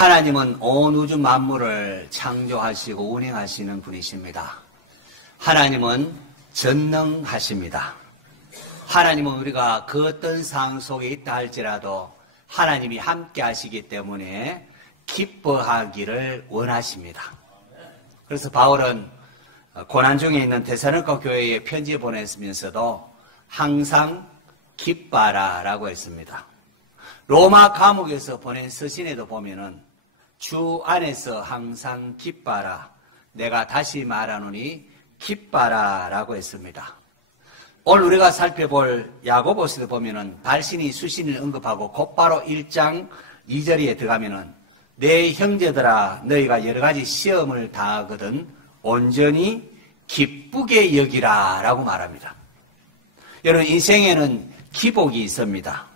하나님은 온 우주 만물을 창조하시고 운행하시는 분이십니다. 하나님은 전능하십니다. 하나님은 우리가 그 어떤 상황 속에 있다 할지라도 하나님이 함께 하시기 때문에 기뻐하기를 원하십니다. 그래서 바울은 고난 중에 있는 데살로니가 교회에 편지 보냈으면서도 항상 기뻐하라 라고 했습니다. 로마 감옥에서 보낸 서신에도 보면은 주 안에서 항상 기뻐하라, 내가 다시 말하노니 기뻐하라 라고 했습니다. 오늘 우리가 살펴볼 야고보서도 보면은 발신이 수신을 언급하고 곧바로 1장 2절에 들어가면은 내 형제들아 너희가 여러 가지 시험을 당하거든 온전히 기쁘게 여기라 라고 말합니다. 여러분, 인생에는 기복이 있습니다.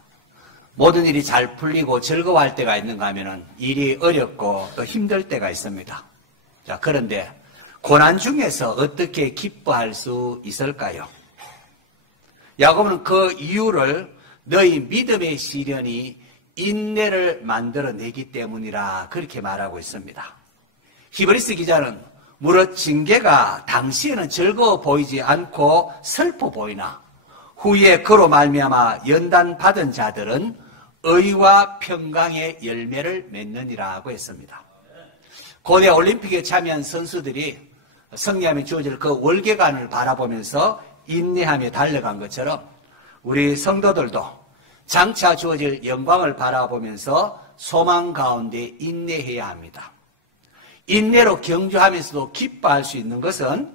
모든 일이 잘 풀리고 즐거워할 때가 있는가 하면은 일이 어렵고 또 힘들 때가 있습니다. 자, 그런데 고난 중에서 어떻게 기뻐할 수 있을까요? 야고보는 그 이유를 너희 믿음의 시련이 인내를 만들어내기 때문이라 그렇게 말하고 있습니다. 히브리서 기자는 무릇 징계가 당시에는 즐거워 보이지 않고 슬퍼 보이나 후에 그로 말미암아 연단 받은 자들은 의와 평강의 열매를 맺느니라고 했습니다. 고대 올림픽에 참여한 선수들이 승리함에 주어질 그 월계관을 바라보면서 인내하며 달려간 것처럼 우리 성도들도 장차 주어질 영광을 바라보면서 소망 가운데 인내해야 합니다. 인내로 경주하면서도 기뻐할 수 있는 것은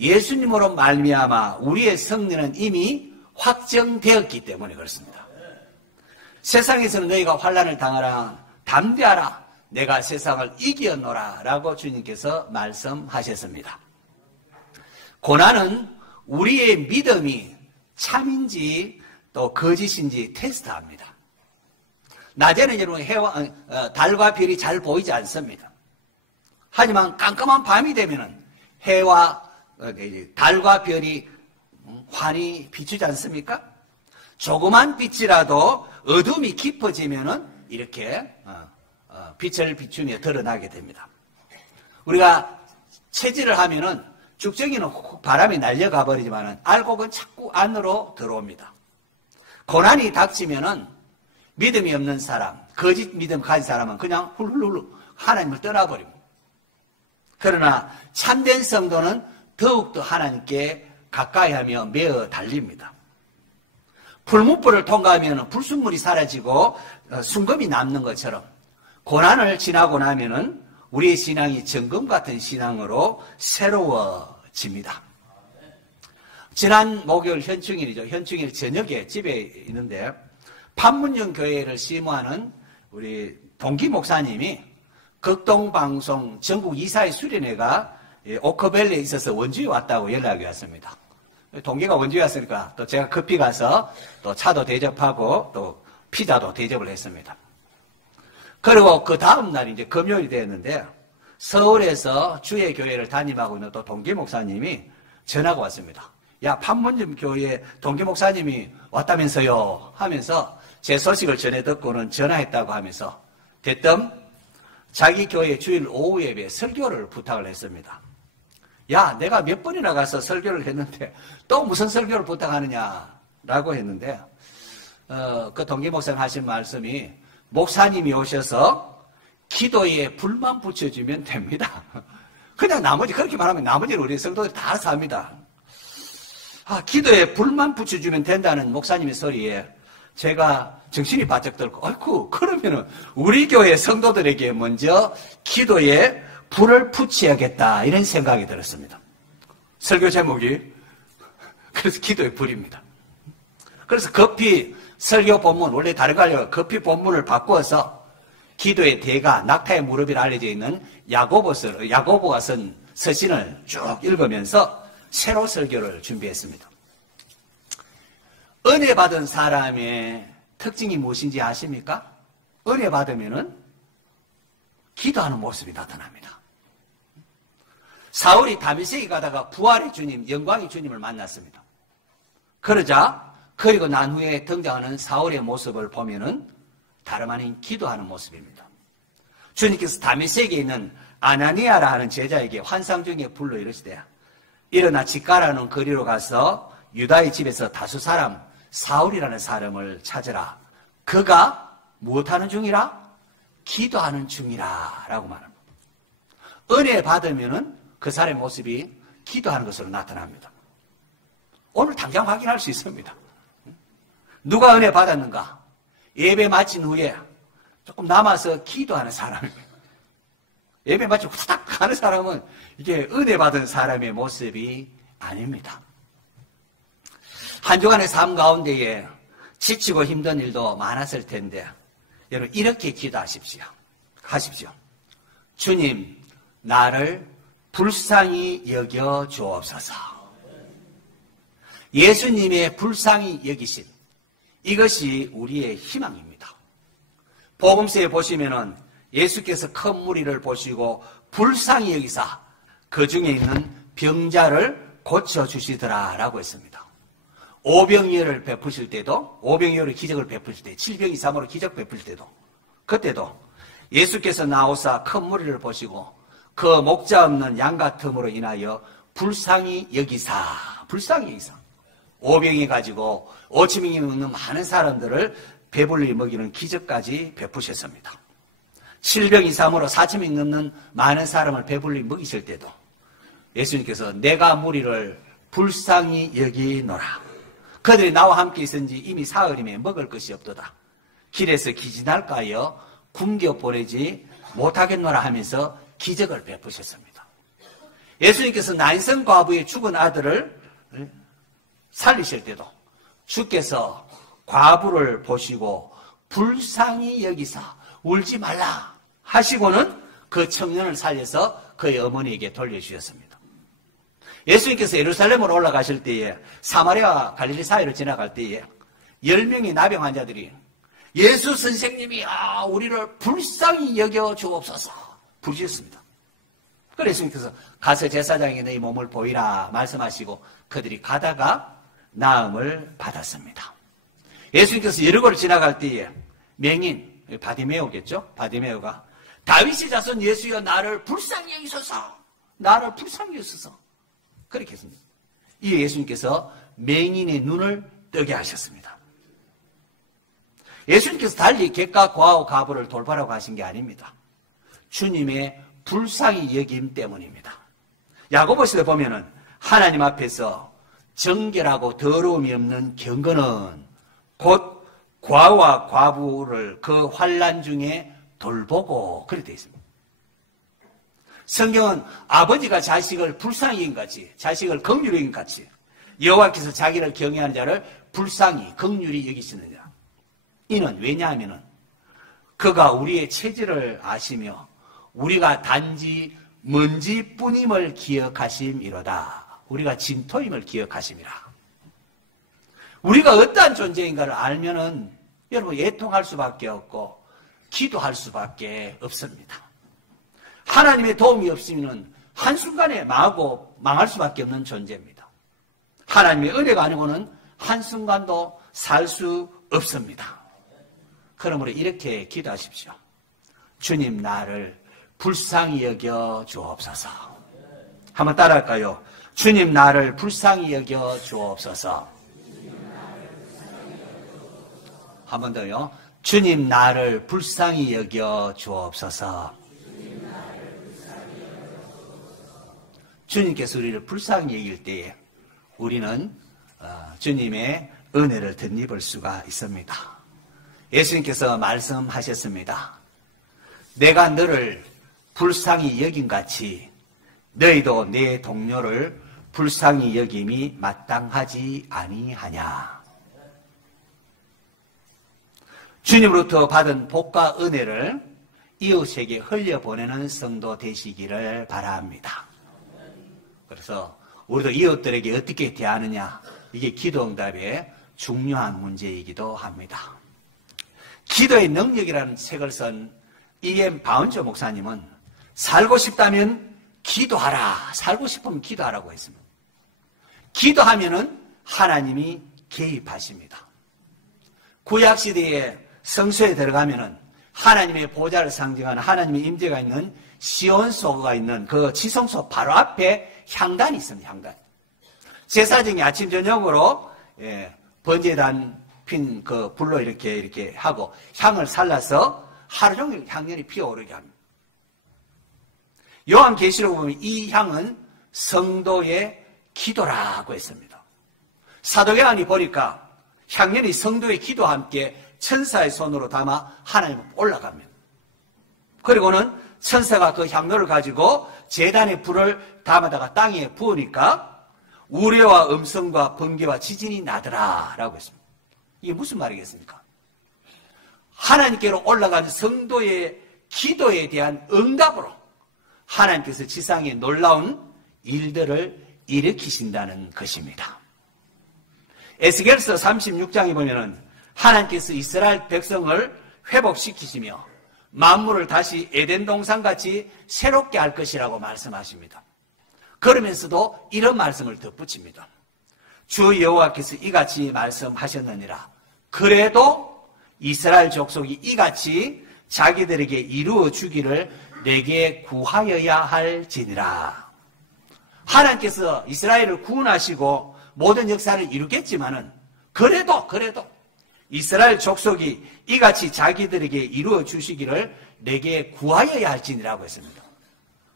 예수님으로 말미암아 우리의 승리는 이미 확정되었기 때문에 그렇습니다. 세상에서는 너희가 환난을 당하라, 담대하라, 내가 세상을 이겼노라 라고 주님께서 말씀하셨습니다. 고난은 우리의 믿음이 참인지 또 거짓인지 테스트합니다. 낮에는 여러분 달과 별이 잘 보이지 않습니다. 하지만 깜깜한 밤이 되면은 해와 달과 별이 환히 비추지 않습니까? 조그만 빛이라도 어둠이 깊어지면은 이렇게 빛을 비추며 드러나게 됩니다. 우리가 체질을 하면은 죽정이는 바람이 날려가 버리지만은 알곡은 자꾸 안으로 들어옵니다. 고난이 닥치면은 믿음이 없는 사람, 거짓 믿음 가진 사람은 그냥 훌훌훌 하나님을 떠나버립니다. 그러나 참된 성도는 더욱더 하나님께 가까이하며 매어 달립니다. 풀무불을 통과하면 불순물이 사라지고 순금이 남는 것처럼 고난을 지나고 나면은 우리의 신앙이 정금 같은 신앙으로 새로워집니다. 지난 목요일 현충일이죠. 현충일 저녁에 집에 있는데 판문점 교회를 시무하는 우리 동기 목사님이 극동방송 전국 이사회 수련회가 오크밸리에 있어서 원주에 왔다고 연락이 왔습니다. 동기가 원주에 왔으니까 또 제가 급히 가서 또 차도 대접하고 또 피자도 대접을 했습니다. 그리고 그 다음 날 이제 금요일이 되었는데 서울에서 주의 교회를 담임하고 있는 또 동기 목사님이 전화가 왔습니다. 야, 판문점 교회 동기 목사님이 왔다면서요 하면서 제 소식을 전해 듣고는 전화했다고 하면서 대뜸 자기 교회 주일 오후 예배 설교를 부탁을 했습니다. 야, 내가 몇 번이나 가서 설교를 했는데 또 무슨 설교를 부탁하느냐라고 했는데 그 동기 목사님 하신 말씀이 목사님이 오셔서 기도에 불만 붙여주면 됩니다. 그냥 나머지 그렇게 말하면 나머지는 우리 성도들이 다 알아서 합니다. 기도에 불만 붙여주면 된다는 목사님의 소리에 제가 정신이 바짝 들고 아이고 그러면은 우리 교회 성도들에게 먼저 기도에 불을 붙여야겠다 이런 생각이 들었습니다. 설교 제목이 그래서 기도의 불입니다. 그래서 급히 설교 본문 원래 다른 거 하려고 급히 본문을 바꾸어서 기도의 대가 낙타의 무릎이라 알려져 있는 야고보가 쓴 서신을 쭉 읽으면서 새로 설교를 준비했습니다. 은혜 받은 사람의 특징이 무엇인지 아십니까? 은혜 받으면은 기도하는 모습이 나타납니다. 사울이 다메섹에 가다가 부활의 주님, 영광의 주님을 만났습니다. 그러자 그리고 난 후에 등장하는 사울의 모습을 보면은 다름 아닌 기도하는 모습입니다. 주님께서 다메섹에 있는 아나니아라 하는 제자에게 환상 중에 불러 이르시되 일어나 집가라는 거리로 가서 유다의 집에서 다수 사람 사울이라는 사람을 찾으라. 그가 무엇하는 중이라? 기도하는 중이라 라고 말합니다. 은혜 받으면은 그 사람의 모습이 기도하는 것으로 나타납니다. 오늘 당장 확인할 수 있습니다. 누가 은혜 받았는가? 예배 마친 후에 조금 남아서 기도하는 사람입니다. 예배 마치고 후딱 가는 사람은 이게 은혜 받은 사람의 모습이 아닙니다. 한 주간의 삶 가운데에 지치고 힘든 일도 많았을 텐데 여러분 이렇게 기도하십시오. 주님, 나를 불쌍히 여겨 주옵소서. 예수님의 불쌍히 여기심, 이것이 우리의 희망입니다. 복음서에 보시면은 예수께서 큰 무리를 보시고 불쌍히 여기사 그 중에 있는 병자를 고쳐주시더라라고 했습니다. 오병이어를 베푸실 때도, 오병이어의 기적을 베푸실 때, 7병 이상으로 기적 베풀 때도, 그때도 예수께서 나오사 큰 무리를 보시고 그 목자 없는 양 같음으로 인하여 불쌍히 여기사 오병이 가지고 5,000명이 넘는 많은 사람들을 배불리 먹이는 기적까지 베푸셨습니다. 7병 이상으로 4,000명 넘는 많은 사람을 배불리 먹이실 때도 예수님께서 내가 무리를 불쌍히 여기노라. 그들이 나와 함께 있은지 이미 사흘이면 먹을 것이 없도다. 길에서 기진할까 하여 굶겨 보내지 못하겠노라 하면서 기적을 베푸셨습니다. 예수님께서 난성 과부의 죽은 아들을 살리실 때도 주께서 과부를 보시고 불쌍히 여기사 울지 말라 하시고는 그 청년을 살려서 그의 어머니에게 돌려주셨습니다. 예수님께서 예루살렘으로 올라가실 때에 사마리아와 갈릴리 사이를 지나갈 때에 10명의 나병 환자들이 예수 선생님이 우리를 불쌍히 여겨 주옵소서 부르셨습니다. 그래서 예수님께서 가서 제사장에게 너희 몸을 보이라 말씀하시고 그들이 가다가 나음을 받았습니다. 예수님께서 여리고를 지나갈 때에 맹인 바디메오겠죠? 바디메오가 다윗의 자손 예수여 나를 불쌍히 여기소서, 나를 불쌍히 여기소서 그렇게 했습니다. 이 예수님께서 맹인의 눈을 뜨게 하셨습니다. 예수님께서 달리 객과 과와 가부를 돌보라고 하신 게 아닙니다. 주님의 불쌍히 여김 때문입니다. 야고보서에 보면은 하나님 앞에서 정결하고 더러움이 없는 경건은 곧 과와 과부를 그 환난 중에 돌보고 그렇게 되어 있습니다. 성경은 아버지가 자식을 불쌍히 여긴 같이, 자식을 긍휼히 여긴 같이 여호와께서 자기를 경외하는 자를 불쌍히 긍휼히 여기시느냐. 이는 왜냐하면 그가 우리의 체질을 아시며 우리가 단지 먼지뿐임을 기억하심이로다. 우리가 진토임을 기억하심이라. 우리가 어떠한 존재인가를 알면은 여러분 애통할 수밖에 없고 기도할 수밖에 없습니다. 하나님의 도움이 없으면 한순간에 망하고 망할 수밖에 없는 존재입니다. 하나님의 은혜가 아니고는 한순간도 살 수 없습니다. 그러므로 이렇게 기도하십시오. 주님 나를 불쌍히 여겨 주옵소서. 한번 따라할까요? 주님 나를 불쌍히 여겨 주옵소서. 한 번 더요. 주님 나를 불쌍히 여겨 주옵소서. 주님께서 우리를 불쌍히 여길 때에 우리는 주님의 은혜를 덧입을 수가 있습니다. 예수님께서 말씀하셨습니다. 내가 너를 불쌍히 여김같이 너희도 내 동료를 불쌍히 여김이 마땅하지 아니하냐. 주님으로부터 받은 복과 은혜를 이웃에게 흘려보내는 성도 되시기를 바랍니다. 그래서 우리도 이웃들에게 어떻게 대하느냐, 이게 기도응답의 중요한 문제이기도 합니다. 기도의 능력이라는 책을 쓴 E.M. 바운저 목사님은 살고 싶다면 기도하라, 살고 싶으면 기도하라고 했습니다. 기도하면은 하나님이 개입하십니다. 구약시대에 성소에 들어가면은 하나님의 보좌를 상징하는 하나님의 임재가 있는 시온소가 있는 그 지성소 바로 앞에 향단이 있습니다. 향단. 제사장이 아침 저녁으로 번제단 핀 그 불로 이렇게 하고 향을 살라서 하루 종일 향연이 피어오르게 합니다. 요한계시록 보면 이 향은 성도의 기도라고 했습니다. 사도요한이 보니까 향연이 성도의 기도와 함께 천사의 손으로 담아 하나님 올라갑니다. 그리고는 천사가 그 향로를 가지고 제단에 불을 담아다가 땅에 부으니까 우레와 음성과 번개와 지진이 나더라 라고 했습니다. 이게 무슨 말이겠습니까? 하나님께로 올라간 성도의 기도에 대한 응답으로 하나님께서 지상에 놀라운 일들을 일으키신다는 것입니다. 에스겔서 36장에 보면은 하나님께서 이스라엘 백성을 회복시키시며 만물을 다시 에덴 동산같이 새롭게 할 것이라고 말씀하십니다. 그러면서도 이런 말씀을 덧붙입니다. 주 여호와께서 이같이 말씀하셨느니라. 그래도 이스라엘 족속이 이같이 자기들에게 이루어 주기를 내게 구하여야 할지니라. 하나님께서 이스라엘을 구원하시고 모든 역사를 이루겠지만은 그래도 이스라엘 족속이 이같이 자기들에게 이루어 주시기를 내게 구하여야 할지니라고 했습니다.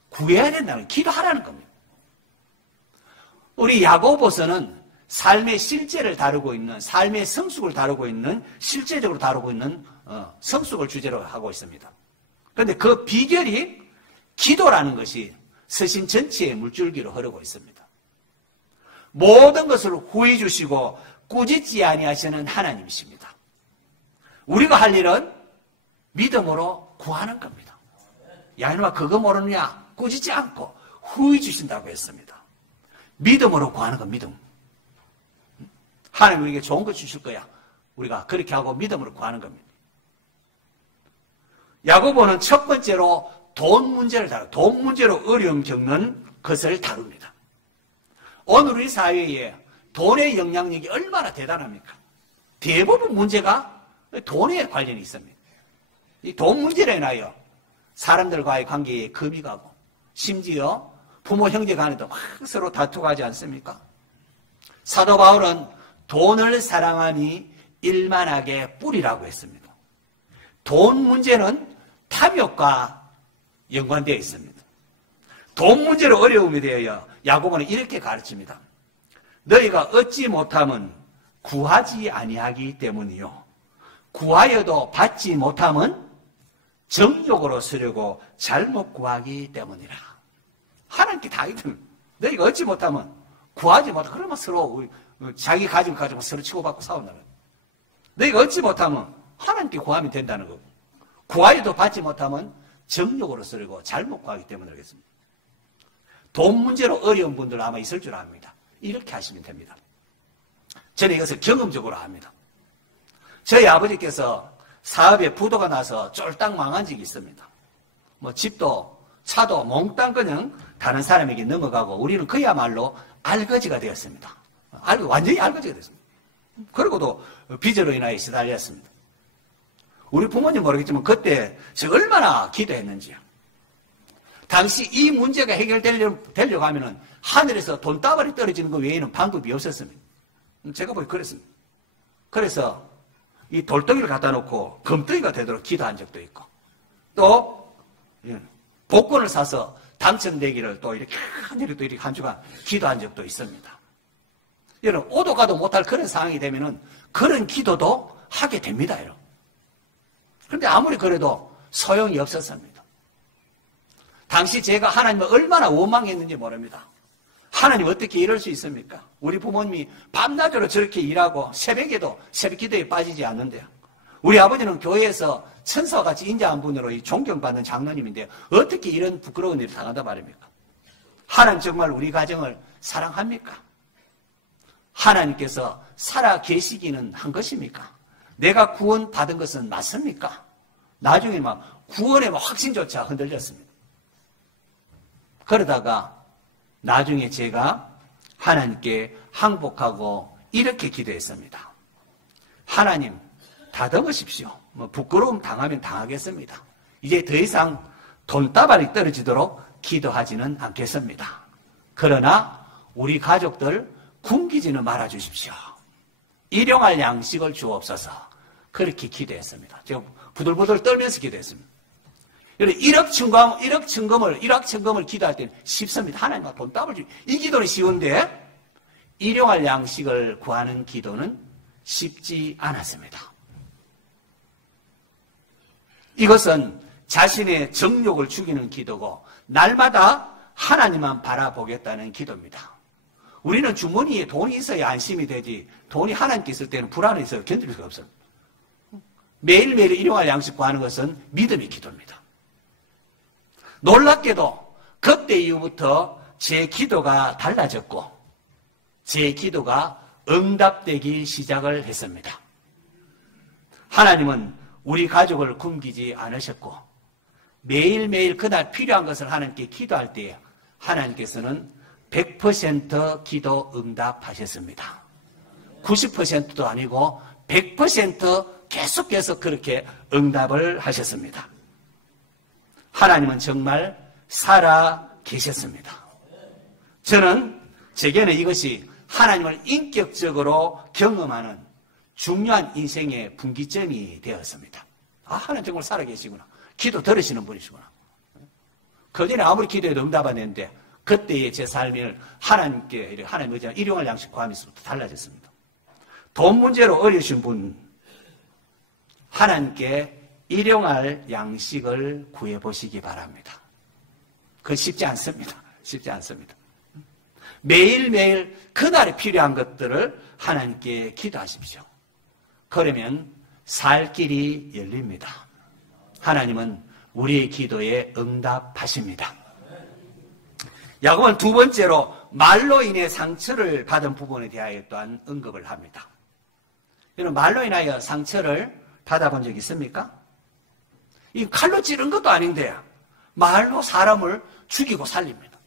구해야 된다는, 기도하라는 겁니다. 우리 야고보서는 삶의 실제를 다루고 있는, 삶의 성숙을 다루고 있는, 실제적으로 다루고 있는 성숙을 주제로 하고 있습니다. 그런데 그 비결이 기도라는 것이 서신 전체의 물줄기로 흐르고 있습니다. 모든 것을 후해 주시고 꾸짖지 아니하시는 하나님이십니다. 우리가 할 일은 믿음으로 구하는 겁니다. 야, 이놈아 그거 모르느냐? 꾸짖지 않고 후해 주신다고 했습니다. 믿음으로 구하는 건 믿음. 하나님 우리에게 좋은 거 주실 거야. 우리가 그렇게 하고 믿음으로 구하는 겁니다. 야고보는 첫 번째로 돈 문제를 다루고 돈 문제로 어려움 겪는 것을 다룹니다. 오늘 우리 사회에 돈의 영향력이 얼마나 대단합니까? 대부분 문제가 돈에 관련이 있습니다. 이 돈 문제로 인하여 사람들과의 관계에 금이 가고 심지어 부모 형제 간에도 막 서로 다투고 하지 않습니까? 사도 바울은 돈을 사랑하니 일만하게 뿌리라고 했습니다. 돈 문제는 탐욕과 연관되어 있습니다. 돈 문제로 어려움이 되어 야고보는 이렇게 가르칩니다. 너희가 얻지 못함은 구하지 아니하기 때문이요. 구하여도 받지 못함은 정욕으로 쓰려고 잘못 구하기 때문이라. 하나님께 다 이든 너희가 얻지 못하면 구하지 못하면 그러면 서로 자기 가지고 서로 치고받고 싸운다는 거예요. 너희가 얻지 못하면 하나님께 구하면 된다는 거고 구하여도 받지 못하면 정욕으로 쓰려고 잘못 구하기 때문에 그렇겠습니다. 돈 문제로 어려운 분들 아마 있을 줄 압니다. 이렇게 하시면 됩니다. 저는 이것을 경험적으로 합니다. 저희 아버지께서 사업에 부도가 나서 쫄딱 망한 적이 있습니다. 뭐 집도 차도 몽땅 그냥 다른 사람에게 넘어가고 우리는 그야말로 알거지가 되었습니다. 완전히 알거지가 됐습니다. 그리고도 빚으로 인하여 시달렸습니다. 우리 부모님 모르겠지만 그때 제가 얼마나 기도했는지요. 당시 이 문제가 해결되려고 하면은 하늘에서 돈다발이 떨어지는 것 외에는 방법이 없었습니다. 제가 보기 그랬습니다. 그래서 이 돌덩이를 갖다 놓고 금덩이가 되도록 기도한 적도 있고 또 복권을 사서 당첨되기를 또 이렇게 한 주간 기도한 적도 있습니다. 여러분 오도 가도 못할 그런 상황이 되면은 그런 기도도 하게 됩니다. 여러분. 그런데 아무리 그래도 소용이 없었습니다. 당시 제가 하나님을 얼마나 원망했는지 모릅니다. 하나님 어떻게 이럴 수 있습니까? 우리 부모님이 밤낮으로 저렇게 일하고 새벽에도 새벽 기도에 빠지지 않는데요. 우리 아버지는 교회에서 천사와 같이 인자한 분으로 존경받는 장로님인데 어떻게 이런 부끄러운 일을 당한단 말입니까? 하나님 정말 우리 가정을 사랑합니까? 하나님께서 살아 계시기는 한 것입니까? 내가 구원 받은 것은 맞습니까? 나중에 막 구원의 확신조차 흔들렸습니다. 그러다가 나중에 제가 하나님께 항복하고 이렇게 기도했습니다. 하나님 다듬으십시오. 뭐 부끄러움 당하면 당하겠습니다. 이제 더 이상 돈다발이 떨어지도록 기도하지는 않겠습니다. 그러나 우리 가족들 굶기지는 말아 주십시오. 일용할 양식을 주옵소서. 그렇게 기도했습니다. 제가 부들부들 떨면서 기도했습니다. 1억 천금을 기도할 때는 쉽습니다. 하나님과 돈답을 주고 이 기도는 쉬운데 일용할 양식을 구하는 기도는 쉽지 않았습니다. 이것은 자신의 정욕을 죽이는 기도고 날마다 하나님만 바라보겠다는 기도입니다. 우리는 주머니에 돈이 있어야 안심이 되지 돈이 하나님께 있을 때는 불안해 있어서 견딜 수가 없어요. 매일매일 일용할 양식 구하는 것은 믿음의 기도입니다. 놀랍게도 그때 이후부터 제 기도가 달라졌고 제 기도가 응답되기 시작을 했습니다. 하나님은 우리 가족을 굶기지 않으셨고 매일매일 그날 필요한 것을 하나님께 기도할 때 하나님께서는 100% 기도 응답하셨습니다. 90%도 아니고 100% 계속해서 그렇게 응답을 하셨습니다. 하나님은 정말 살아 계셨습니다. 제게는 이것이 하나님을 인격적으로 경험하는 중요한 인생의 분기점이 되었습니다. 아, 하나님 정말 살아 계시구나. 기도 들으시는 분이시구나. 그전에 아무리 기도해도 응답 안 했는데 그때의 제 삶을 하나님께 하나님 의지하는 일용할 양식 구하면서부터 달라졌습니다. 돈 문제로 어려우신 분 하나님께 일용할 양식을 구해보시기 바랍니다. 그건 쉽지 않습니다. 쉽지 않습니다. 매일매일 그날에 필요한 것들을 하나님께 기도하십시오. 그러면 살 길이 열립니다. 하나님은 우리의 기도에 응답하십니다. 야곱은 두 번째로 말로 인해 상처를 받은 부분에 대하여 또한 언급을 합니다. 여러분 말로 인하여 상처를 받아본 적 있습니까? 이 칼로 찌른 것도 아닌데 말로 사람을 죽이고 살립니다.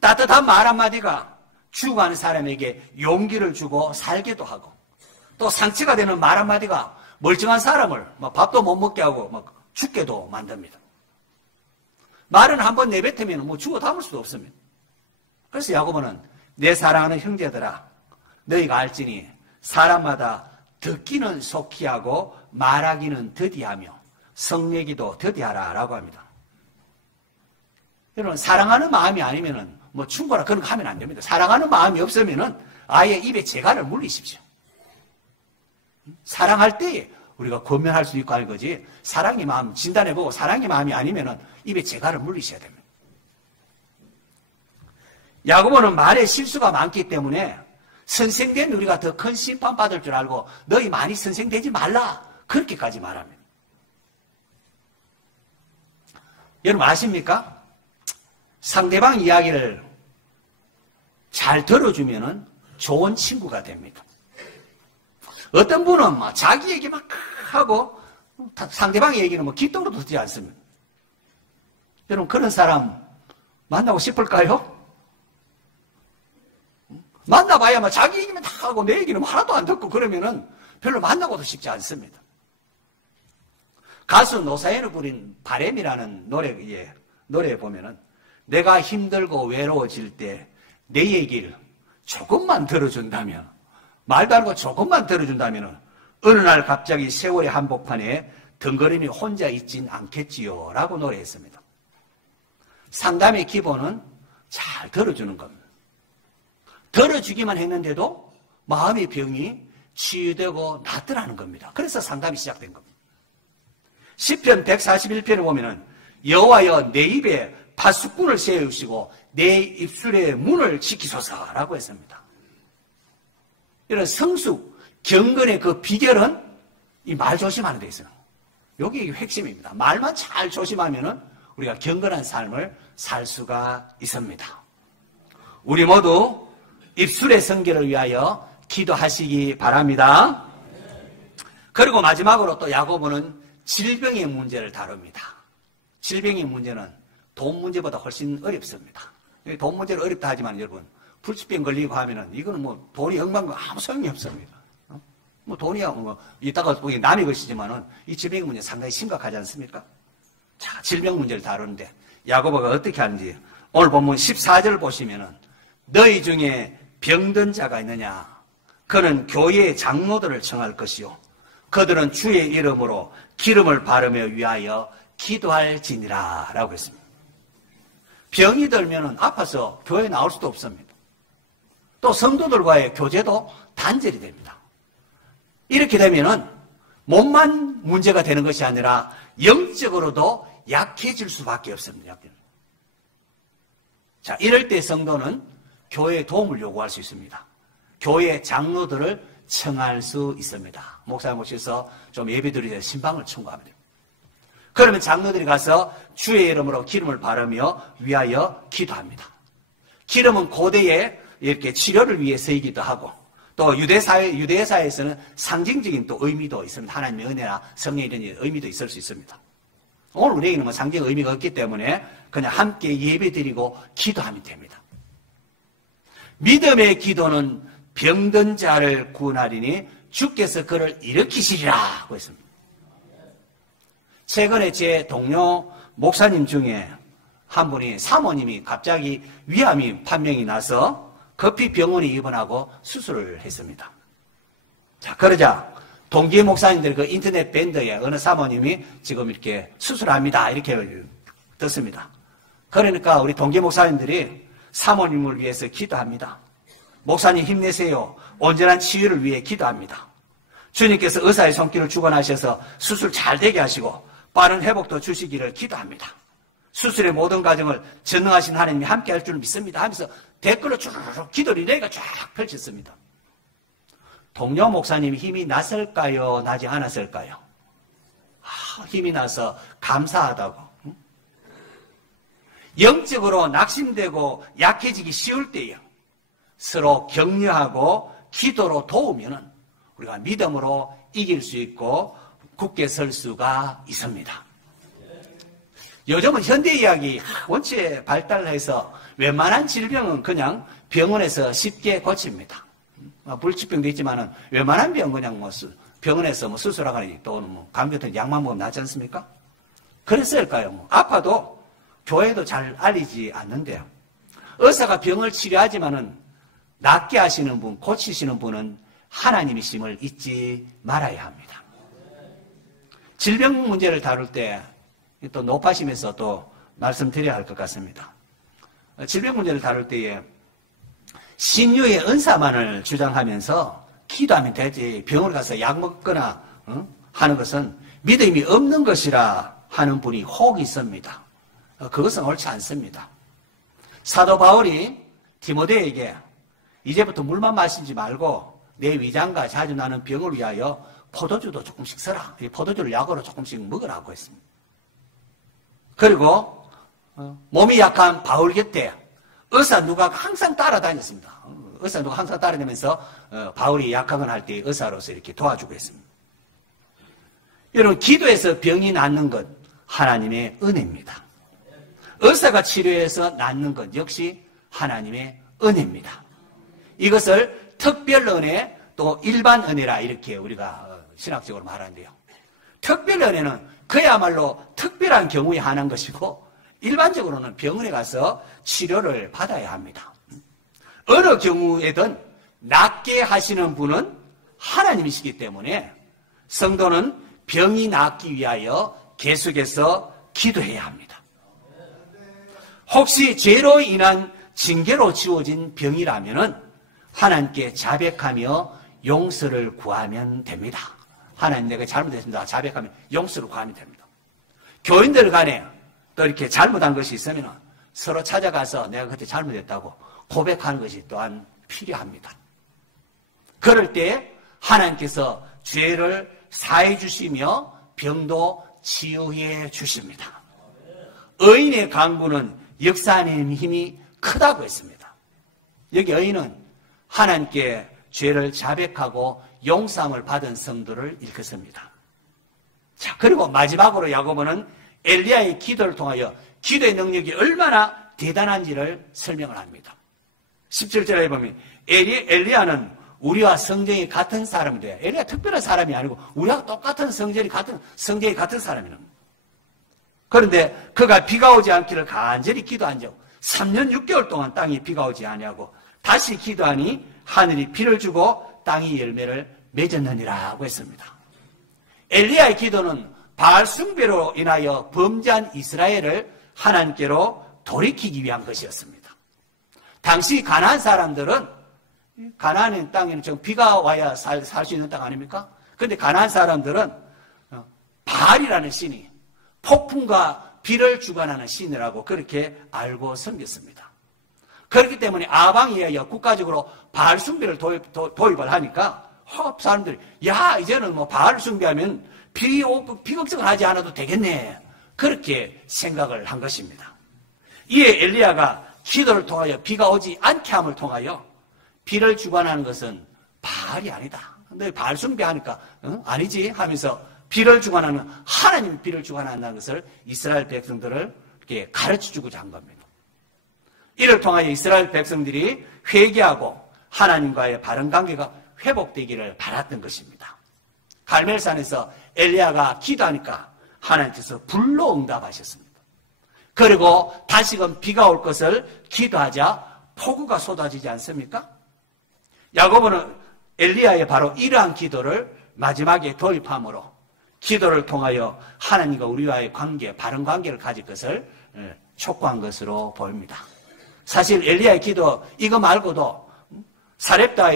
따뜻한 말 한마디가 죽어가는 사람에게 용기를 주고 살기도 하고 또 상처가 되는 말 한마디가 멀쩡한 사람을 밥도 못 먹게 하고 죽게도 만듭니다. 말은 한번 내뱉으면 죽어 담을 수도 없습니다. 그래서 야고보는 내 사랑하는 형제들아 너희가 알지니 사람마다 듣기는 속히 하고 말하기는 더디하며 성내기도 더디하라 라고 합니다. 여러분 사랑하는 마음이 아니면은 충고나 그런 거 하면 안 됩니다. 사랑하는 마음이 없으면은 아예 입에 재갈을 물리십시오. 사랑할 때에 우리가 권면할 수 있고 하는 거지 사랑의 마음 진단해보고 사랑의 마음이 아니면은 입에 재갈을 물리셔야 됩니다. 야고보는 말에 실수가 많기 때문에 선생된 우리가 더 큰 심판 받을 줄 알고 너희 많이 선생되지 말라 그렇게까지 말합니다. 여러분 아십니까? 상대방 이야기를 잘 들어주면 좋은 친구가 됩니다. 어떤 분은 자기 얘기 막 하고 상대방 얘기는 귓등으로도 듣지 않습니다. 여러분 그런 사람 만나고 싶을까요? 만나봐야 자기 얘기만 다 하고 내 얘기는 하나도 안 듣고 그러면은 별로 만나고도 싶지 않습니다. 가수 노사연이 부른 바램이라는 노래에 보면은 내가 힘들고 외로워질 때 내 얘기를 조금만 들어준다면 말도 안 하고 조금만 들어준다면 어느 날 갑자기 세월의 한복판에 덩그러니 혼자 있진 않겠지요 라고 노래했습니다. 상담의 기본은 잘 들어주는 겁니다. 들어주기만 했는데도 마음의 병이 치유되고 낫더라는 겁니다. 그래서 상담이 시작된 겁니다. 시편 141편을 보면은 여호와여 내 입에 파수꾼을 세우시고 내 입술의 문을 지키소서라고 했습니다. 이런 성숙, 경건의 그 비결은 이 말 조심하는 데 있어요. 여기 핵심입니다. 말만 잘 조심하면은 우리가 경건한 삶을 살 수가 있습니다. 우리 모두 입술의 성결을 위하여 기도하시기 바랍니다. 그리고 마지막으로 또 야고보는 질병의 문제를 다룹니다. 질병의 문제는 돈 문제보다 훨씬 어렵습니다. 돈 문제는 어렵다 하지만 여러분 불치병 걸리고 하면은 이거는 돈이 억만고 아무 소용이 없습니다. 뭐 돈이야 뭐 이따가 보기 남의 것이지만은 이 질병 문제 상당히 심각하지 않습니까? 자, 질병 문제를 다루는데 야고보가 어떻게 하는지 오늘 본문 14절 보시면은 너희 중에 병든 자가 있느냐? 그는 교회의 장로들을 청할 것이요. 그들은 주의 이름으로 기름을 바르며 위하여 기도할지니라 라고 했습니다. 병이 들면은 아파서 교회에 나올 수도 없습니다. 또 성도들과의 교제도 단절이 됩니다. 이렇게 되면은 몸만 문제가 되는 것이 아니라 영적으로도 약해질 수밖에 없습니다. 자, 이럴 때 성도는 교회의 도움을 요구할 수 있습니다. 교회 장로들을 청할 수 있습니다. 목사님 오셔서 좀 예배드리자 신방을 청구하면 됩니다. 그러면 장로들이 가서 주의 이름으로 기름을 바르며 위하여 기도합니다. 기름은 고대에 이렇게 치료를 위해 쓰이기도 하고 또 유대사에서는 상징적인 또 의미도 있습니다. 하나님의 은혜나 성령 이런 의미도 있을 수 있습니다. 오늘 우리에게는 뭐 상징 의미가 없기 때문에 그냥 함께 예배드리고 기도하면 됩니다. 믿음의 기도는 병든 자를 구원하리니 주께서 그를 일으키시리라고 했습니다. 최근에 제 동료 목사님 중에 한 분이 사모님이 갑자기 위암이 판명이 나서 급히 병원에 입원하고 수술을 했습니다. 자, 그러자 동기 목사님들 그 인터넷 밴드에 어느 사모님이 지금 이렇게 수술합니다. 이렇게 듣습니다. 그러니까 우리 동기 목사님들이 사모님을 위해서 기도합니다. 목사님 힘내세요. 온전한 치유를 위해 기도합니다. 주님께서 의사의 손길을 주관하셔서 수술 잘 되게 하시고 빠른 회복도 주시기를 기도합니다. 수술의 모든 과정을 전능하신 하나님이 함께 할 줄 믿습니다 하면서 댓글로 주르륵 기도 리레이가 쫙 펼쳤습니다. 동료 목사님이 힘이 났을까요? 나지 않았을까요? 힘이 나서 감사하다고. 영적으로 낙심되고 약해지기 쉬울 때요. 서로 격려하고 기도로 도우면은 우리가 믿음으로 이길 수 있고 굳게 설 수가 있습니다. 요즘은 현대의학이 원체 발달해서 웬만한 질병은 그냥 병원에서 쉽게 고칩니다. 불치병도 있지만은 웬만한 병 그냥 뭐 병원에서 뭐 수술하거나 또는 뭐 감기 같은 약만 먹으면 낫지 않습니까? 그랬을까요? 뭐 아파도 교회도 잘 알리지 않는데요. 의사가 병을 치료하지만은 낫게 하시는 분, 고치시는 분은 하나님이심을 잊지 말아야 합니다. 질병 문제를 다룰 때 또 높아심에서 또 말씀드려야 할 것 같습니다. 질병 문제를 다룰 때에 신유의 은사만을 주장하면서 기도하면 되지 병원에 가서 약 먹거나 하는 것은 믿음이 없는 것이라 하는 분이 혹 있습니다. 그것은 옳지 않습니다. 사도 바울이 디모데에게 이제부터 물만 마시지 말고 내 위장과 자주 나는 병을 위하여 포도주도 조금씩 써라. 포도주를 약으로 조금씩 먹으라고 했습니다. 그리고 몸이 약한 바울 곁에 의사 누가 항상 따라다녔습니다. 의사 누가 항상 따라다니면서 바울이 약하거나 할 때 의사로서 이렇게 도와주고 했습니다. 여러분, 기도해서 병이 낫는 것 하나님의 은혜입니다. 의사가 치료해서 낫는 것 역시 하나님의 은혜입니다. 이것을 특별 은혜 또 일반 은혜라 이렇게 우리가 신학적으로 말하는데요. 특별 은혜는 그야말로 특별한 경우에 한한 것이고 일반적으로는 병원에 가서 치료를 받아야 합니다. 어느 경우에든 낫게 하시는 분은 하나님이시기 때문에 성도는 병이 낫기 위하여 계속해서 기도해야 합니다. 혹시 죄로 인한 징계로 지워진 병이라면은 하나님께 자백하며 용서를 구하면 됩니다. 하나님 내가 잘못했습니다. 자백하며 용서를 구하면 됩니다. 교인들 간에 또 이렇게 잘못한 것이 있으면 서로 찾아가서 내가 그때 잘못했다고 고백하는 것이 또한 필요합니다. 그럴 때 하나님께서 죄를 사해 주시며 병도 치유해 주십니다. 의인의 강구는 역사하는 힘이 크다고 했습니다. 여기 의인은 하나님께 죄를 자백하고 용서함을 받은 성도를 일컫습니다. 자, 그리고 마지막으로 야고보는 엘리야의 기도를 통하여 기도의 능력이 얼마나 대단한지를 설명을 합니다. 17절에 보면 엘리야는 우리와 성정이 같은 사람이 돼요. 엘리야 특별한 사람이 아니고 우리와 똑같은 성정이 같은 사람이는. 그런데 그가 비가 오지 않기를 간절히 기도한 적 3년 6개월 동안 땅에 비가 오지 아니하고 다시 기도하니 하늘이 비를 주고 땅이 열매를 맺었느니라고 했습니다. 엘리야의 기도는 바알 숭배로 인하여 범죄한 이스라엘을 하나님께로 돌이키기 위한 것이었습니다. 당시 가나안 사람들은 가나안 땅에는 좀 비가 와야 살 수 있는 땅 아닙니까? 그런데 가나안 사람들은 바알이라는 신이 폭풍과 비를 주관하는 신이라고 그렇게 알고 섬겼습니다. 그렇기 때문에 아방에 의하여 국가적으로 바알 숭배를 도입을 하니까 사람들이 야 이제는 뭐 바알 숭배하면 비 걱정을 하지 않아도 되겠네 그렇게 생각을 한 것입니다. 이에 엘리야가 기도를 통하여 비가 오지 않게 함을 통하여 비를 주관하는 것은 바알이 아니다. 근데 바알 숭배하니까 아니지 하면서 비를 주관하는 하나님이 비를 주관한다는 것을 이스라엘 백성들을 이렇게 가르쳐주고자 한 겁니다. 이를 통하여 이스라엘 백성들이 회개하고 하나님과의 바른 관계가 회복되기를 바랐던 것입니다. 갈멜산에서 엘리야가 기도하니까 하나님께서 불로 응답하셨습니다. 그리고 다시금 비가 올 것을 기도하자 폭우가 쏟아지지 않습니까? 야고보는 엘리야의 바로 이러한 기도를 마지막에 도입함으로 기도를 통하여 하나님과 우리와의 관계, 바른 관계를 가질 것을 촉구한 것으로 보입니다. 사실 엘리야의 기도 이거 말고도 사렙다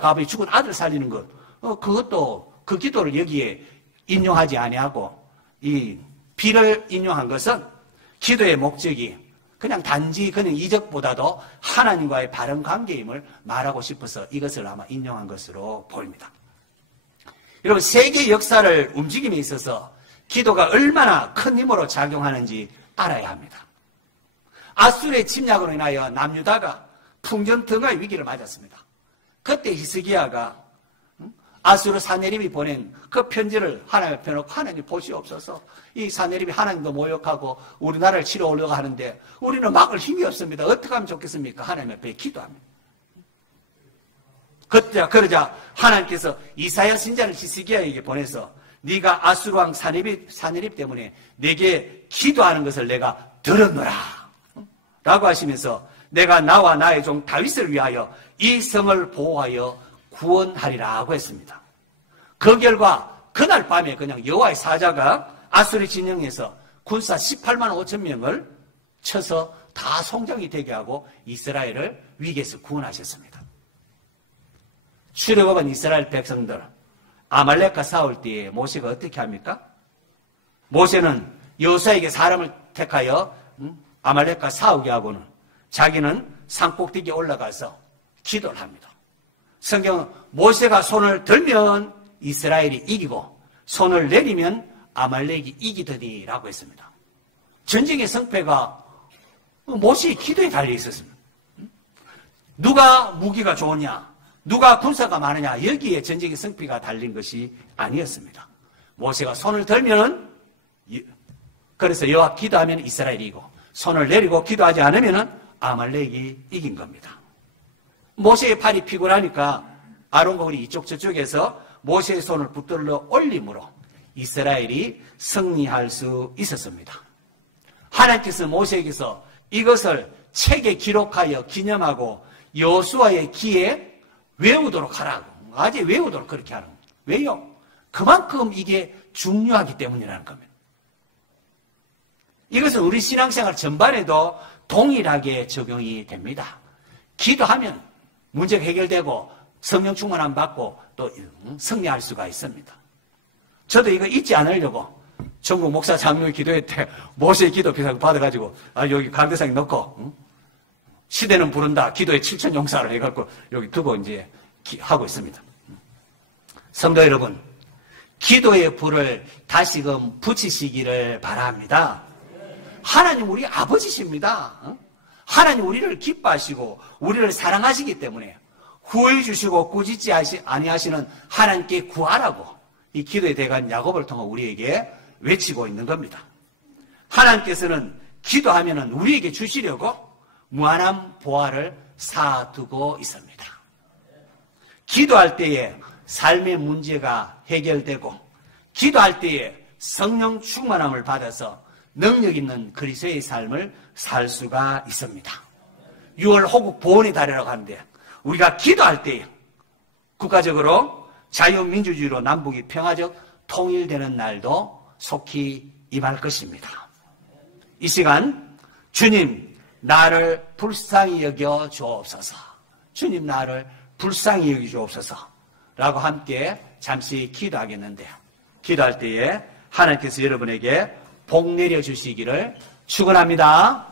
가부의 죽은 아들 살리는 것 그것도 그 기도를 여기에 인용하지 아니하고 이 비를 인용한 것은 기도의 목적이 그냥 단지 그냥 이적보다도 하나님과의 바른 관계임을 말하고 싶어서 이것을 아마 인용한 것으로 보입니다. 여러분 세계 역사를 움직임에 있어서 기도가 얼마나 큰 힘으로 작용하는지 알아야 합니다. 아수르의 침략으로 인하여 남유다가 풍전등화의 위기를 맞았습니다. 그때 히스기야가 아수르 사네립이 보낸 그 편지를 하나님 앞에 놓고 하나님 보시옵소서. 이 사네립이 하나님도 모욕하고 우리나라를 치러 오려고 하는데 우리는 막을 힘이 없습니다. 어떻게 하면 좋겠습니까? 하나님 앞에 기도합니다. 그러자 하나님께서 이사야 선지자를 히스기야에게 보내서 네가 아수르 왕 사네립 때문에 내게 기도하는 것을 내가 들었노라 라고 하시면서 내가 나와 나의 종 다윗을 위하여 이 성을 보호하여 구원하리라고 했습니다. 그 결과 그날 밤에 그냥 여호와의 사자가 아수르 진영에서 군사 18만 5천 명을 쳐서 다 송장이 되게 하고 이스라엘을 위기에서 구원하셨습니다. 출애굽한 이스라엘 백성들 아말렉과 싸울 때에 모세가 어떻게 합니까? 모세는 여호수아에게 사람을 택하여 아말렉과 싸우게 하고는 자기는 산꼭대기에 올라가서 기도를 합니다. 성경은 모세가 손을 들면 이스라엘이 이기고 손을 내리면 아말렉이 이기더니라고 했습니다. 전쟁의 승패가 모세의 기도에 달려 있었습니다. 누가 무기가 좋으냐, 누가 군사가 많으냐 여기에 전쟁의 승패가 달린 것이 아니었습니다. 모세가 손을 들면 그래서 여호와 기도하면 이스라엘이 이기고 손을 내리고 기도하지 않으면 아말렉이 이긴 겁니다. 모세의 팔이 피곤하니까 아론과 홀이 이쪽 저쪽에서 모세의 손을 붙들러 올림으로 이스라엘이 승리할 수 있었습니다. 하나님께서 모세에게서 이것을 책에 기록하여 기념하고 여호수아의 귀에 외우도록 하라고 아직 외우도록 그렇게 하는 겁니다. 왜요? 그만큼 이게 중요하기 때문이라는 겁니다. 이것은 우리 신앙생활 전반에도 동일하게 적용이 됩니다. 기도하면 문제가 해결되고 성령 충만함 받고 또 승리할 수가 있습니다. 저도 이거 잊지 않으려고 전국 목사 장로의 기도회 때 모세의 기도 비상 받아가지고 여기 강대상에 넣고 시대는 부른다 기도의 7천 용사를 해갖고 여기 두고 이제 하고 있습니다. 성도 여러분, 기도의 불을 다시금 붙이시기를 바랍니다. 하나님 우리 아버지십니다. 하나님 우리를 기뻐하시고 우리를 사랑하시기 때문에 후회 주시고 꾸짖지 아니하시는 하나님께 구하라고 이 기도의 대간 야곱을 통해 우리에게 외치고 있는 겁니다. 하나님께서는 기도하면은 우리에게 주시려고 무한한 보화를 쌓아두고 있습니다. 기도할 때에 삶의 문제가 해결되고 기도할 때에 성령 충만함을 받아서 능력 있는 그리스도의 삶을 살 수가 있습니다. 6월 호국 보훈의 달이라고 하는데 우리가 기도할 때에 국가적으로 자유민주주의로 남북이 평화적 통일되는 날도 속히 임할 것입니다. 이 시간 주님 나를 불쌍히 여겨 주옵소서. 주님 나를 불쌍히 여겨 주옵소서 라고 함께 잠시 기도하겠는데요. 기도할 때에 하나님께서 여러분에게 복 내려 주시기를 축원합니다.